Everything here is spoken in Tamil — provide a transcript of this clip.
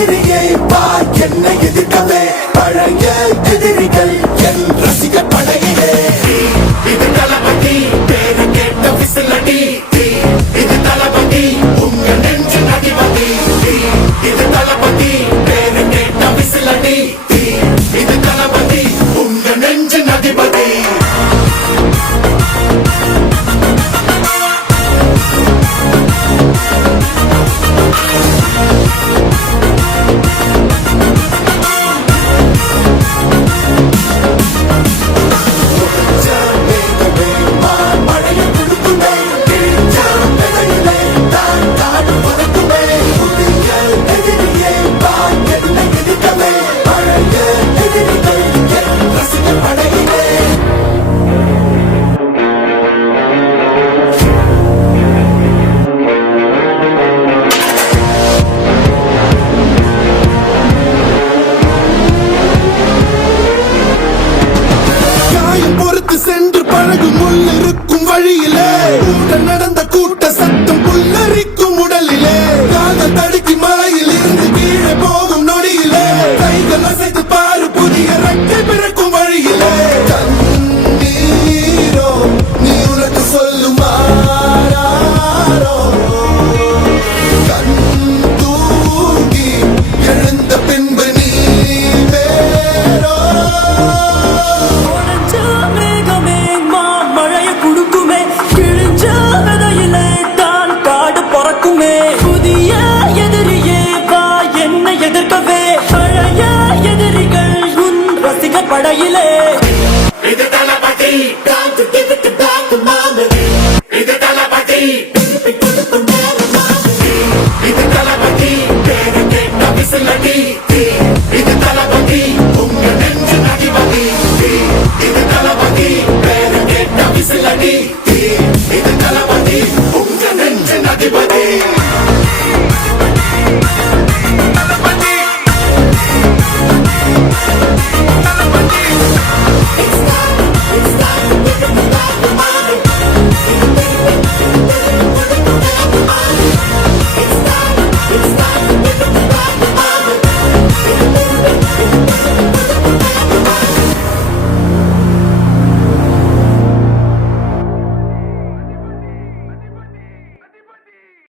எதிரியை வா என்னை எதிர்க்கவே பழைய எதிரிகள் என் ரசிக படையிலே இது தளபதி பேரு கேட்ட விசிலடி இது தளபதி உங்க நெஞ்சு நடிபதி இது தளபதி பேரு கேட்ட விசிலடி இது தளபதி உங்க நெஞ்சு நடிபதி சென்று பழகும் முள்ளிருக்கும் வழியிலே உடன் நடந்த கூட்ட சத்தம் புல்லரிக்கும் உடலிலே காதல் தடுக்கி மலையில் இருந்து கீழே போகும் நொடியிலே கைகள் அசைத்து பாரு புதிய ரெக்கை பிறக்கும் வழியிலே கண்ணீரோ நீ உனக்கு சொல்லுமாறோ கண் தூங்கி எழுந்த பின்பு நீ வேறோ புதிய எதிரியே வா என்னை எதிர்க்கவே பழைய எதிரிகள் உன் ரசிக படையிலே இது தளபதி இது தளபதி இது தளபதி பேரு கேட்ட விசிலடி இது தளபதி உங்க நெஞ்சு நடிபதி இது தளபதி பேரு கேட்ட விசிலடி